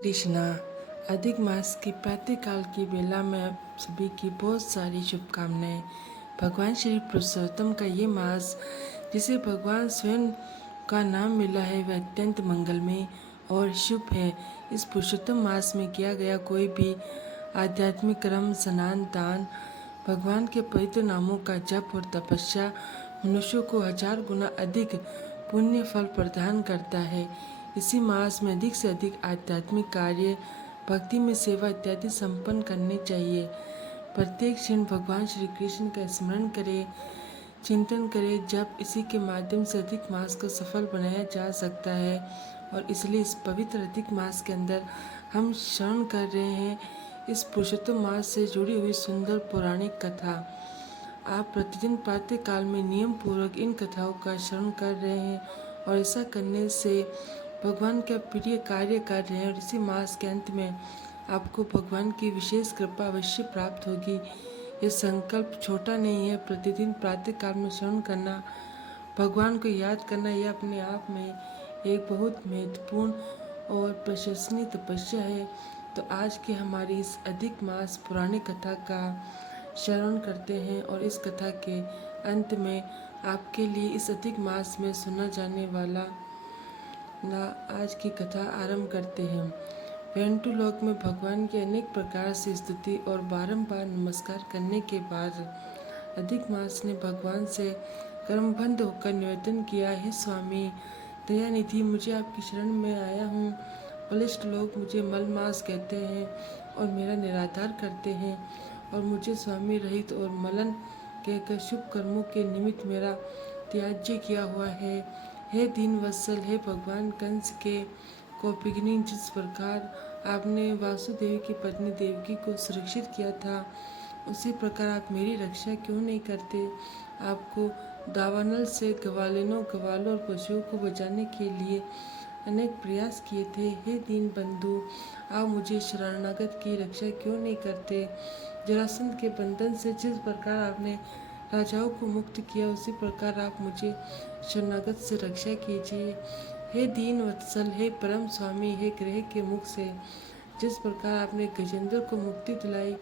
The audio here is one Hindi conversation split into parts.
कृष्णा। अधिक मास की प्रातःकाल की बेला में आप सभी की बहुत सारी शुभकामनाएं। भगवान श्री पुरुषोत्तम का ये मास जिसे भगवान स्वयं का नाम मिला है वह अत्यंत मंगलमय और शुभ है। इस पुरुषोत्तम मास में किया गया कोई भी आध्यात्मिक कर्म, स्नान, दान, भगवान के पवित्र नामों का जप और तपस्या मनुष्यों को 1000 गुना अधिक पुण्य फल प्रदान करता है। इसी मास में अधिक से अधिक आध्यात्मिक कार्य, भक्ति में सेवा इत्यादि संपन्न करने चाहिए। प्रत्येक क्षण भगवान श्री कृष्ण का स्मरण करें, चिंतन करें। जब इसी के माध्यम से अधिक मास को सफल बनाया जा सकता है और इसलिए इस पवित्र अधिक मास के अंदर हम श्रवण कर रहे हैं इस पुरुषोत्तम मास से जुड़ी हुई सुंदर पौराणिक कथा। आप प्रतिदिन प्रातः काल में नियम पूर्वक इन कथाओं का श्रवण कर रहे हैं और ऐसा करने से भगवान का प्रिय कार्य कर रहे हैं और इसी मास के अंत में आपको भगवान की विशेष कृपा अवश्य प्राप्त होगी। ये संकल्प छोटा नहीं है। प्रतिदिन प्रातः काल में श्रवण करना, भगवान को याद करना, यह अपने आप में एक बहुत महत्वपूर्ण और प्रशंसनीय तपस्या है। तो आज की हमारी इस अधिक मास पुरानी कथा का श्रवण करते हैं और इस कथा के अंत में आपके लिए इस अधिक मास में सुना जाने वाला आज की कथा आरंभ करते हैं। वैकुंठ लोक में भगवान की अनेक प्रकार से स्तुति और बारंबार नमस्कार करने के बाद अधिक मास ने भगवान से कर्मबद्ध होकर निवेदन किया, हे स्वामी दयानिधि, मुझे आपकी शरण में आया हूँ। बलिष्ठ लोग मुझे मलमास कहते हैं और मेरा निराधार करते हैं और मुझे स्वामी रहित और मलन कहकर शुभ कर्मों के निमित्त मेरा त्याज्य किया हुआ है। हे दीन वत्सल, हे भगवान कंस के कोपिग्नि, जिस प्रकार आपने वासुदेव की पत्नी देवकी को सुरक्षित किया था उसी प्रकार आप मेरी रक्षा क्यों नहीं करते। आपको दावानल से ग्वालिनों, ग्वालों और पशुओं को बचाने के लिए अनेक प्रयास किए थे। हे दीन बंधु, आप मुझे शरणागत की रक्षा क्यों नहीं करते। जरासंध के बंधन से जिस प्रकार आपने राजाओं को मुक्त किया उसी प्रकार आप मुझे शरणागत से रक्षा कीजिए। हे दीन वत्सल, हे परम स्वामी, हे ग्रह के मुख से जिस प्रकार आपने गजेंद्र को मुक्ति दिलाई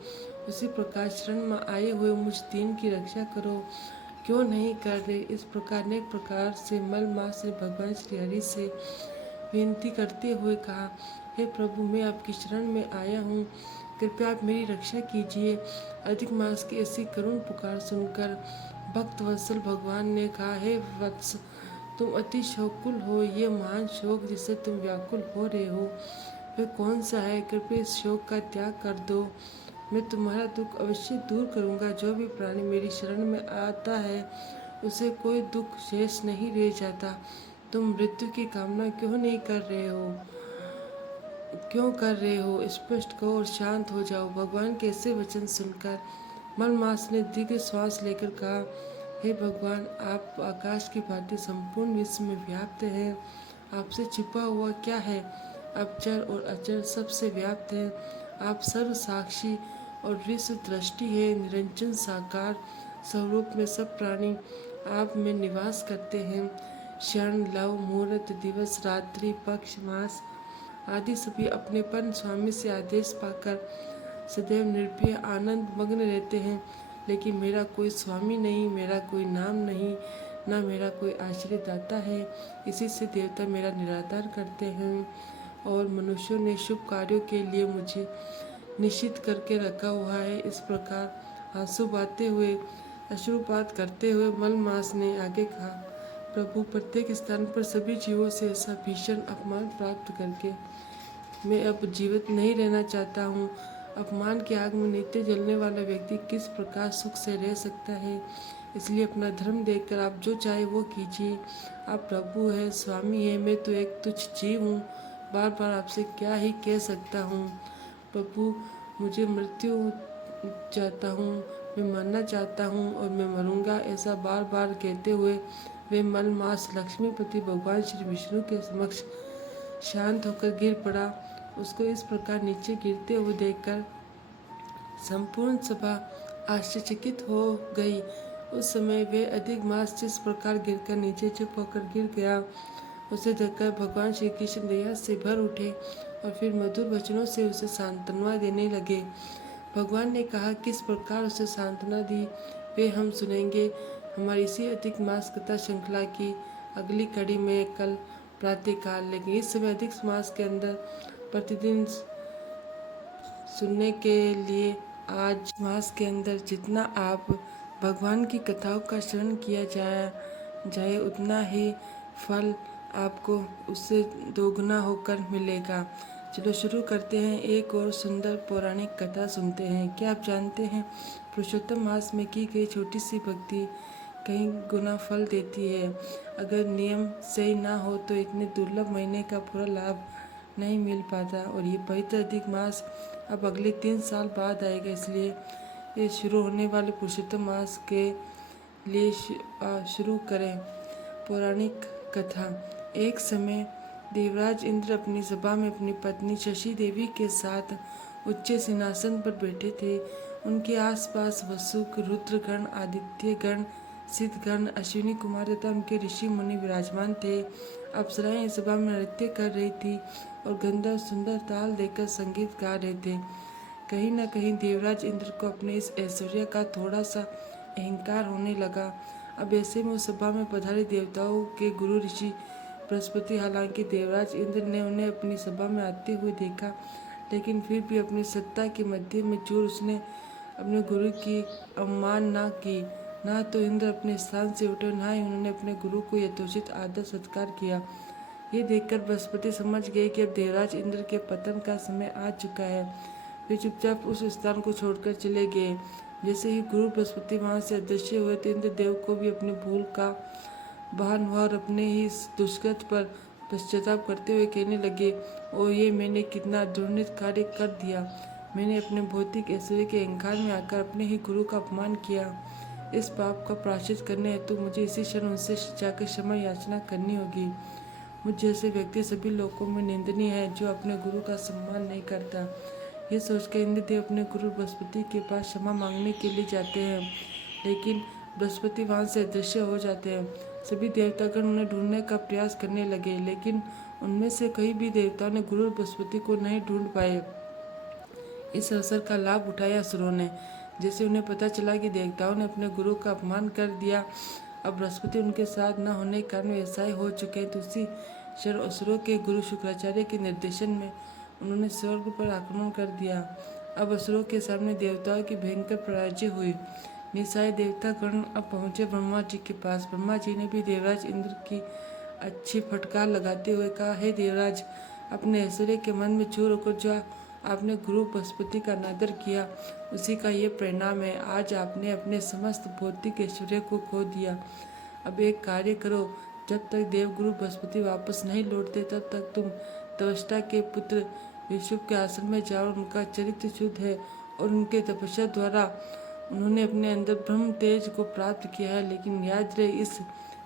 उसी प्रकार शरण में आए हुए मुझ दीन की रक्षा करो, क्यों नहीं कर रहे। इस प्रकार अनेक प्रकार से मलमास ने भगवान श्री हरि से विनती करते हुए कहा, हे प्रभु, मैं आपकी शरण में आया हूँ, कृपया आप मेरी रक्षा कीजिए। अधिक मास की ऐसी करुण पुकार सुनकर भक्त वत्सल भगवान ने कहा, हे वत्स, तुम अति शोकुल हो। ये महान शोक जिससे तुम व्याकुल हो रहे हो वह कौन सा है। कृपया इस शोक का त्याग कर दो, मैं तुम्हारा दुख अवश्य दूर करूंगा। जो भी प्राणी मेरी शरण में आता है उसे कोई दुख शेष नहीं रह जाता। तुम मृत्यु की कामना क्यों नहीं कर रहे हो, क्यों कर रहे हो? स्पष्ट कहो और शांत हो जाओ। भगवान के ऐसे वचन सुनकर मलमास ने दीर्घ श्वास लेकर कहा, हे भगवान, आप आकाश की भांति संपूर्ण विश्व में व्याप्त है। आपसे छिपा हुआ क्या है। अक्षर और अचर सबसे व्याप्त है। आप सर्व साक्षी और विश्व दृष्टि है। निरंजन साकार स्वरूप में सब प्राणी आप में निवास करते हैं। क्षण, लव, मुहूर्त, दिवस, रात्रि, पक्ष, मास आदि सभी अपनेपन स्वामी से आदेश पाकर सदैव निर्भय आनंद मग्न रहते हैं। लेकिन मेरा कोई स्वामी नहीं, मेरा कोई नाम नहीं, ना मेरा कोई आश्रयदाता है। इसी से देवता मेरा निरादर करते हैं और मनुष्यों ने शुभ कार्यों के लिए मुझे निश्चित करके रखा हुआ है। इस प्रकार आंसू बहाते हुए, अश्रुपात करते हुए मलमास ने आगे कहा, प्रभु, प्रत्येक स्थान पर सभी जीवों से ऐसा भीषण अपमान प्राप्त करके मैं अब जीवित नहीं रहना चाहता हूँ। अपमान की आग में नित्य जलने वाला व्यक्ति किस प्रकार सुख से रह सकता है। इसलिए अपना धर्म देखकर आप जो चाहे वो कीजिए। आप प्रभु है, स्वामी है, मैं तो एक तुच्छ जीव हूँ। बार बार आपसे क्या ही कह सकता हूँ। प्रभु, मुझे मृत्यु चाहता हूँ, मैं मरना चाहता हूँ और मैं मरूंगा, ऐसा बार बार कहते हुए वे मलमास लक्ष्मीपति भगवान श्री विष्णु के समक्ष शांत होकर गिर पड़ा। उसको इस प्रकार नीचे गिरते हुए देखकर संपूर्ण सभा आश्चर्यचकित हो गई। उस समय वे अधिक मास जिस प्रकार गिरकर नीचे चुप होकर गिर गया उसे देखकर भगवान श्री कृष्ण दया से भर उठे और फिर मधुर वचनों से उसे सांत्वना देने लगे। भगवान ने कहा किस प्रकार उसे सांत्वना दी वे हम सुनेंगे हमारी इसी अधिक मास कथा श्रृंखला की अगली कड़ी में कल प्रातःकाल। लेकिन इस समय अधिक मास के अंदर प्रतिदिन सुनने के लिए आज मास के अंदर जितना आप भगवान की कथाओं का श्रवण किया जाए उतना ही फल आपको उससे दोगुना होकर मिलेगा। चलो शुरू करते हैं, एक और सुंदर पौराणिक कथा सुनते हैं। क्या आप जानते हैं पुरुषोत्तम मास में की गई छोटी सी भक्ति कई गुना फल देती है। अगर नियम सही ना हो तो इतने दुर्लभ महीने का पूरा लाभ नहीं मिल पाता। और ये पवित्र अधिक मास अब अगले 3 साल बाद आएगा, इसलिए ये शुरू होने वाले पुरुषोत्तम मास के लिए शुरू करें पौराणिक कथा। एक समय देवराज इंद्र अपनी सभा में अपनी पत्नी शशि देवी के साथ उच्च सिंहासन पर बैठे थे। उनके आसपास वसुक, रुद्रगण, आदित्यगण, सिद्धगण, अश्विनी कुमार तथा उनके ऋषि मुनि विराजमान थे। अप्सराएं इस सभा में नृत्य कर रही थी और गंधर्व सुंदर ताल देकर संगीत गा रहे थे। कहीं न कहीं देवराज इंद्र को अपने इस ऐश्वर्य का थोड़ा सा अहंकार होने लगा। अब ऐसे में उस सभा में पधारे देवताओं के गुरु ऋषि बृहस्पति, हालांकि देवराज इंद्र ने उन्हें अपनी सभा में आते हुए देखा, लेकिन फिर भी अपनी सत्ता के मध्य में चूर उसने अपने गुरु की अवमानना की। ना तो इंद्र अपने स्थान से उठे, ना ही उन्होंने अपने गुरु को यथोचित आदर सत्कार किया। ये देखकर बृहस्पति समझ गए कि अब देवराज इंद्र के पतन का समय आ चुका है। वे चुपचाप उस स्थान को छोड़कर चले गए। जैसे ही गुरु बृहस्पति वहां से अदृश्य हुए तो इंद्रदेव को भी अपनी भूल का भान हुआ और अपने ही इस दुष्कृत पर पश्चाताप करते हुए कहने लगे, ओ ये मैंने कितना दुर्नित कार्य कर दिया। मैंने अपने भौतिक ऐश्वर्य के अहंकार में आकर अपने ही गुरु का अपमान किया। इस पाप का प्रायश्चित करने हेतु मुझे इसी क्षण उनसे जाकर क्षमा याचना करनी होगी। मुझ जैसे व्यक्ति सभी लोगों में निंदनीय है जो अपने गुरु का सम्मान नहीं करता। ये सोचकर इंद्रदेव अपने गुरु बृहस्पति के पास क्षमा मांगने के लिए जाते हैं, लेकिन बृहस्पति वहां से अदृश्य हो जाते हैं। सभी देवतागण उन्हें ढूंढने का प्रयास करने लगे, लेकिन उनमें से कई भी देवताओं ने गुरु बृहस्पति को नहीं ढूंढ पाए। इस अवसर का लाभ उठाया असुरों ने। जैसे उन्हें पता चला कि देवताओं ने अपने गुरु का अपमान कर दिया, अब बृहस्पति उनके साथ न होने के कारण वे असहाय हो चुके हैं, तो उसी क्षण असुरों के गुरु शुक्राचार्य के निर्देशन में उन्होंने स्वर्ग पर आक्रमण कर दिया। अब असुरों के सामने देवताओं की भयंकर पराजय हुई। निसाय देवता गण अब पहुंचे ब्रह्मा जी के पास। ब्रह्मा जी ने भी देवराज इंद्र की अच्छी फटकार लगाते हुए कहा, हे देवराज, अपने ऐश्वर्य के मन में चूर होकर जो आपने गुरु बृहस्पति का अनादर किया, उसी का ये परिणाम है। आज आपने अपने समस्त भौतिक ऐश्वर्य को खो दिया। अब एक कार्य करो, जब तक देवगुरु बृहस्पति वापस नहीं लौटते तब तक तुम त्वष्टा के पुत्र विष्णु के आश्रम में जाओ। उनका चरित्र शुद्ध है और उनके तपस्या द्वारा उन्होंने अपने अंदर ब्रह्म तेज को प्राप्त किया है। लेकिन याद रहे, इस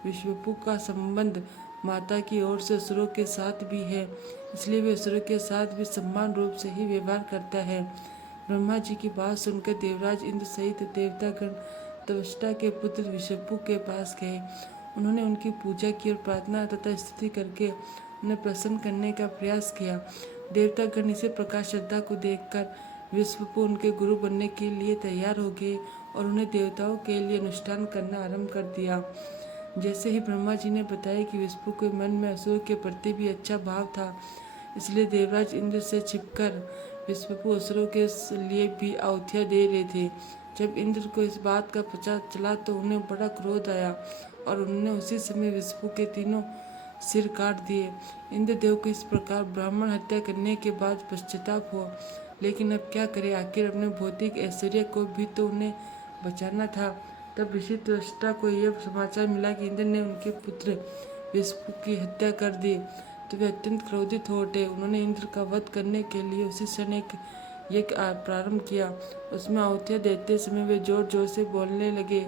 विश्वपु का संबंध माता की ओर से असुरों के साथ भी है, इसलिए वे असुरों के साथ भी समान रूप से ही व्यवहार करता है। ब्रह्मा जी की बात सुनकर देवराज इंद्र सहित देवतागण त्वष्टा के पुत्र विश्वपु के पास गए। उन्होंने उनकी पूजा की और प्रार्थना तथा स्तुति करके उन्हें प्रसन्न करने का प्रयास किया। देवतागण इसी प्रकार श्रद्धा को देखकर विश्वपु उनके गुरु बनने के लिए तैयार हो गए और उन्हें देवताओं के लिए अनुष्ठान करना आरंभ कर दिया। जैसे ही ब्रह्मा जी ने बताया कि विष्णु के मन में असुर के प्रति भी अच्छा भाव था, इसलिए देवराज इंद्र से छिपकर विष्णु असुरों के लिए भी आहुतियाँ दे रहे थे। जब इंद्र को इस बात का पता चला तो उन्हें बड़ा क्रोध आया और उन्होंने उसी समय विष्णु के तीनों सिर काट दिए। इंद्रदेव को इस प्रकार ब्राह्मण हत्या करने के बाद पश्चाताप हुआ, लेकिन अब क्या करें, आखिर अपने भौतिक ऐश्वर्य को भी तो उन्हें बचाना था। तब ऋषि त्वष्टा को यह समाचार मिला कि इंद्र ने उनके पुत्र विष्णु की हत्या कर दी, तो वे अत्यंत क्रोधित हो उठे। उन्होंने इंद्र का वध करने के लिए उसी क्षण एक यज्ञ प्रारंभ किया। उसमें आहुतियाँ देते समय वे जोर जोर से बोलने लगे,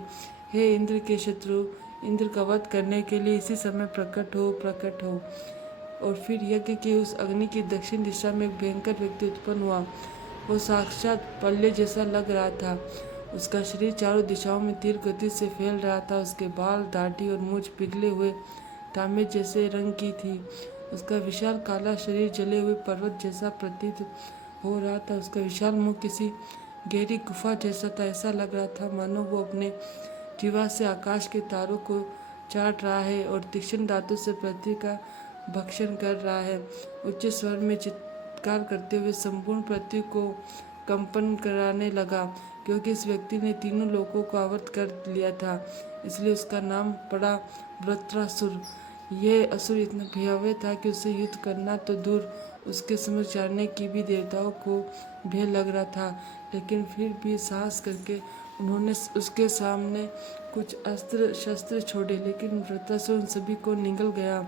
हे इंद्र के शत्रु, इंद्र का वध करने के लिए इसी समय प्रकट हो, प्रकट हो। और फिर यज्ञ की उस अग्नि की दक्षिण दिशा में एक भयंकर व्यक्ति उत्पन्न हुआ। वो साक्षात प्रलय जैसा लग रहा था। उसका शरीर चारों दिशाओं में तीव्र गति से फैल रहा था। उसके बाल, दाढ़ी और मूंछ पिघले हुए तांबे जैसे रंग की थी। उसका विशाल काला शरीर जले हुए पर्वत जैसा प्रतीत हो रहा था। उसका विशाल मुख किसी गहरी गुफा जैसा था। ऐसा लग रहा था मानो वो अपने जीवा से आकाश के तारों को चाट रहा है और तीक्ष्ण दांतों से पृथ्वी का भक्षण कर रहा है। उच्च स्वर में चित्कार करते हुए संपूर्ण पृथ्वी को कंपन कराने लगा, क्योंकि इस व्यक्ति ने तीनों लोगों को आवृत कर लिया था। इसलिए उसका नाम पड़ा वृत्रासुर। यह असुर इतना भयावह था कि उससे युद्ध करना तो दूर, उसके समझ जाने की भी देवताओं को भय लग रहा था। लेकिन फिर भी साहस करके उन्होंने उसके सामने कुछ अस्त्र शस्त्र छोड़े, लेकिन वृत्रासुर उन सभी को निगल गया।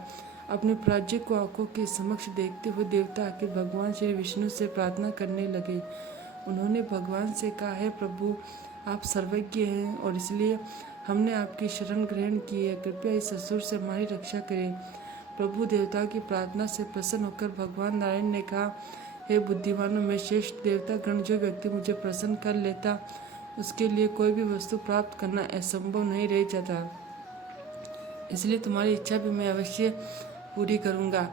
अपने पराजय को आंखों के समक्ष देखते हुए देवता आखिर भगवान श्री विष्णु से प्रार्थना करने लगे। उन्होंने भगवान से कहा, है प्रभु, आप सर्वज्ञ हैं और इसलिए हमने आपकी शरण ग्रहण की है। कृपया इस असुर से हमारी रक्षा करें। प्रभु देवताओं की प्रार्थना से प्रसन्न होकर भगवान नारायण ने कहा, हे बुद्धिमानों में श्रेष्ठ देवता गण, जो व्यक्ति मुझे प्रसन्न कर लेता उसके लिए कोई भी वस्तु प्राप्त करना असंभव नहीं रह जाता। इसलिए तुम्हारी इच्छा भी मैं अवश्य पूरी करूंगा।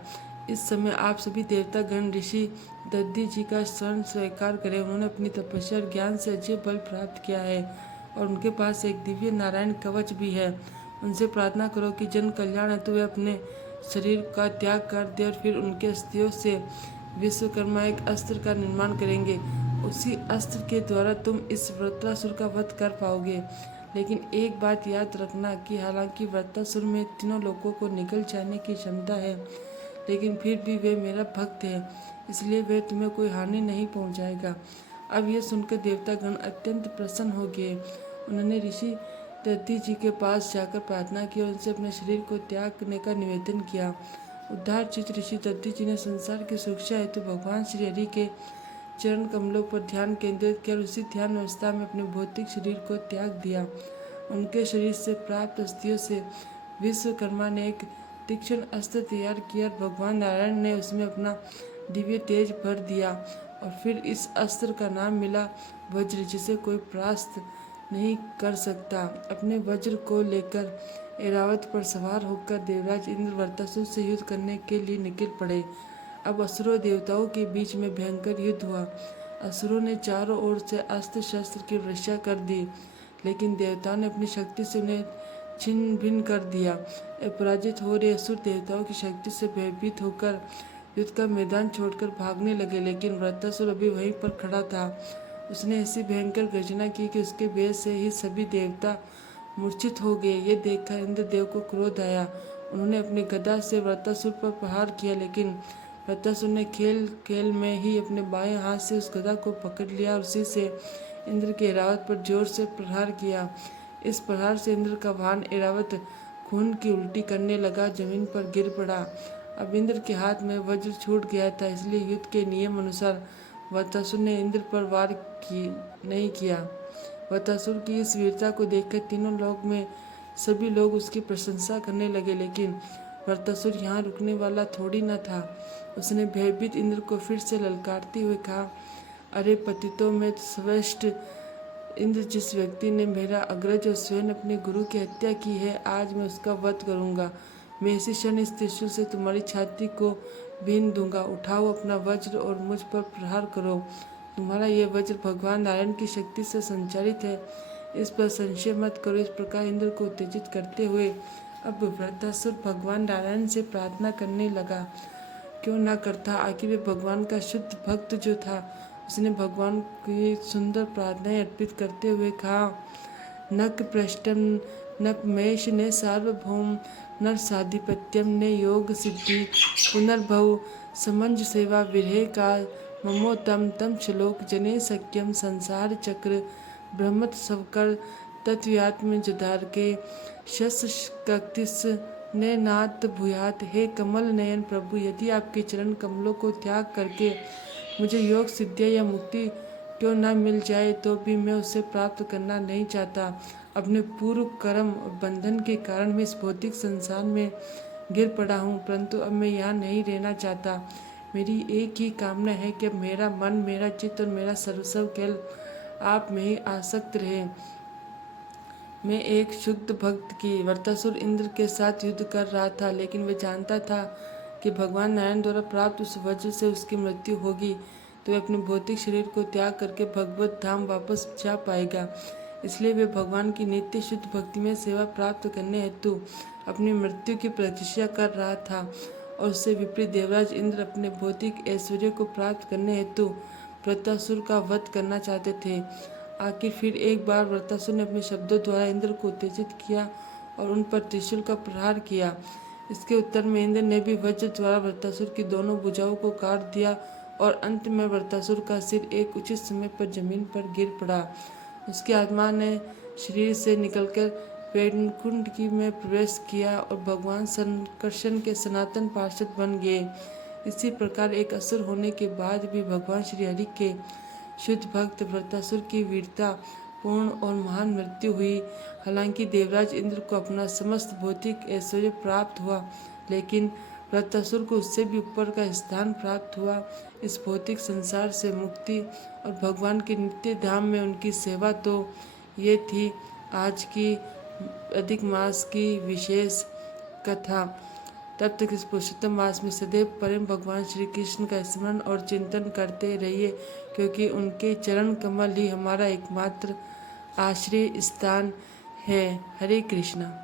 इस समय आप सभी देवता गण ऋषि दधि जी का शरण स्वीकार करें। उन्होंने अपनी तपस्या और ज्ञान से अजय बल प्राप्त किया है और उनके पास एक दिव्य नारायण कवच भी है। उनसे प्रार्थना करो कि जन कल्याण हेतु वे अपने शरीर का त्याग कर दे और फिर उनके अस्थियों से विश्वकर्मा एक अस्त्र का निर्माण करेंगे। उसी अस्त्र के द्वारा तुम इस वृत्रासुर का वध कर पाओगे। लेकिन एक बात याद रखना कि हालांकि वृत्रासुर में तीनों लोगों को निगल जाने की क्षमता है, लेकिन फिर भी वे मेरा भक्त है, इसलिए वे तुम्हें कोई हानि नहीं पहुंचाएगा। अब यह सुनकर देवतागण अत्यंत प्रसन्न हो गए। उन्होंने ऋषि दधि जी के पास जाकर प्रार्थना की और उनसे अपने शरीर को त्याग करने का निवेदन किया। उद्धार चित ऋषि दधि जी ने संसार की सुरक्षा हेतु भगवान श्री हरि के चरण कमलों पर ध्यान केंद्रित किया और उसी ध्यान अवस्था में अपने भौतिक शरीर को त्याग दिया। उनके शरीर से प्राप्त अस्थियों से विश्वकर्मा ने एक तीक्ष्ण अस्त्र तैयार किया और भगवान नारायण ने उसमें अपना दिव्य तेज भर दिया और फिर इस अस्त्र का नाम मिला वज्र, जिसे कोई परास्त नहीं कर सकता। अपने वज्र को लेकर ऐरावत पर सवार होकर देवराज इंद्र वृत्रासुर से युद्ध करने के लिए निकल पड़े। अब असुरों देवताओं के बीच में भयंकर युद्ध हुआ। असुरों ने चारों ओर से अस्त्र शस्त्र की वर्षा कर दी, लेकिन देवताओं ने अपनी शक्ति से उन्हें छिन्न भिन्न कर दिया। पराजित हो रहे असुर देवताओं की शक्ति से भयभीत होकर युद्ध का मैदान छोड़कर भागने लगे, लेकिन वृत्रासुर अभी वहीं पर खड़ा था। उसने ऐसी भयंकर गर्जना की कि उसके भय से ही सभी देवता मूर्छित हो गए। ये देखकर इंद्रदेव को क्रोध आया। उन्होंने अपनी गदा से वृत्रासुर पर प्रहार किया, लेकिन वृत्रासुर ने खेल खेल में ही अपने बाएं हाथ से उस गदा को पकड़ लिया और उसी से इंद्र के ऐरावत पर जोर से प्रहार किया। इस प्रहार से इंद्र का वाहन ऐरावत खून की उल्टी करने लगा, जमीन पर गिर पड़ा। अब इंद्र के हाथ में वज्र छूट गया था, इसलिए युद्ध के नियम अनुसार वृत्रासुर ने इंद्र पर वार नहीं किया। वृत्रासुर की इस वीरता को देखकर तीनों लोक में सभी लोग उसकी प्रशंसा करने लगे, लेकिन वृत्रासुर यहाँ रुकने वाला थोड़ी न था। उसने भयभीत इंद्र को फिर से ललकारते हुए कहा, अरे पतितों में श्रेष्ठ इंद्र, जिस व्यक्ति ने मेरा अग्रज और स्वयं अपने गुरु की हत्या की है, आज मैं उसका वध करूंगा। मैं इसी क्षण इस त्रिशूल से तुम्हारी छाती को बीन दूंगा। उठाओ अपना वज्र और मुझ पर प्रहार करो। तुम्हारा यह वज्र भगवान नारायण की शक्ति से संचालित है, इस पर संशय मत करो। इस प्रकार इंद्र को उत्तेजित करते हुए अब वृत्रासुर भगवान नारायण से प्रार्थना करने लगा। क्यों ना करता, आखिर वे भगवान का शुद्ध भक्त जो था। उसने भगवान की सुंदर प्रार्थनाएं अर्पित करते हुए कहा, नक पृष्ठम नपमेश ने सार्वभौम नरसाधिपत्यम ने योग सिद्धि पुनर्भव समंज सेवा विरहे का ममोतम तम श्लोक जने सक्यम संसार चक्र ब्रह्मत सवकर तत्व्यात्म जदार के शस्कक्तिस ने नाथ भूयात। हे कमल नयन प्रभु, यदि आपके चरण कमलों को त्याग करके मुझे योग सिद्धियाँ या मुक्ति क्यों न मिल जाए, तो भी मैं उसे प्राप्त करना नहीं चाहता। अपने पूर्व कर्म और बंधन के कारण मैं इस भौतिक संसार में गिर पड़ा हूँ, परंतु अब मैं यहाँ नहीं रहना चाहता। मेरी एक ही कामना है कि अब मेरा मन, मेरा चित्त और मेरा सर्वस्व केवल आप में ही आसक्त रहे। मैं एक शुद्ध भक्त की। वृत्रासुर इंद्र के साथ युद्ध कर रहा था, लेकिन वह जानता था कि भगवान नारायण द्वारा प्राप्त उस वज्र से उसकी मृत्यु होगी तो वह अपने भौतिक शरीर को त्याग करके भगवत धाम वापस जा पाएगा। इसलिए वे भगवान की नित्य शुद्ध भक्ति में सेवा प्राप्त करने हेतु अपनी मृत्यु की प्रतीक्षा कर रहा था और उससे विपरीत देवराज इंद्र अपने भौतिक ऐश्वर्य को प्राप्त करने हेतु वृत्तासुर का वध करना चाहते थे। आखिर फिर एक बार वृत्तासुर ने अपने शब्दों द्वारा इंद्र को उत्तेजित किया और उन पर त्रिशूल का प्रहार किया। इसके उत्तर में इंद्र ने भी वज्र द्वारा वृत्तासुर की दोनों भुजाओं को काट दिया और अंत में वृत्तासुर का सिर एक उचित समय पर जमीन पर गिर पड़ा। उसकी आत्मा ने शरीर से निकलकर वैकुंठ की में प्रवेश किया और भगवान संकर्षण के सनातन पार्षद बन गए। इसी प्रकार एक असुर होने के बाद भी भगवान श्री हरि के शुद्ध भक्त वृत्तासुर की वीरता पूर्ण और महान मृत्यु हुई। हालांकि देवराज इंद्र को अपना समस्त भौतिक ऐश्वर्य प्राप्त हुआ, लेकिन वृत्तासुर को उससे भी ऊपर का स्थान प्राप्त हुआ। इस भौतिक संसार से मुक्ति और भगवान के नित्य धाम में उनकी सेवा। तो ये थी आज की अधिक मास की विशेष कथा। तब तक इस पुरुषोत्तम मास में सदैव परम भगवान श्री कृष्ण का स्मरण और चिंतन करते रहिए, क्योंकि उनके चरण कमल ही हमारा एकमात्र आश्रय स्थान है। हरे कृष्णा।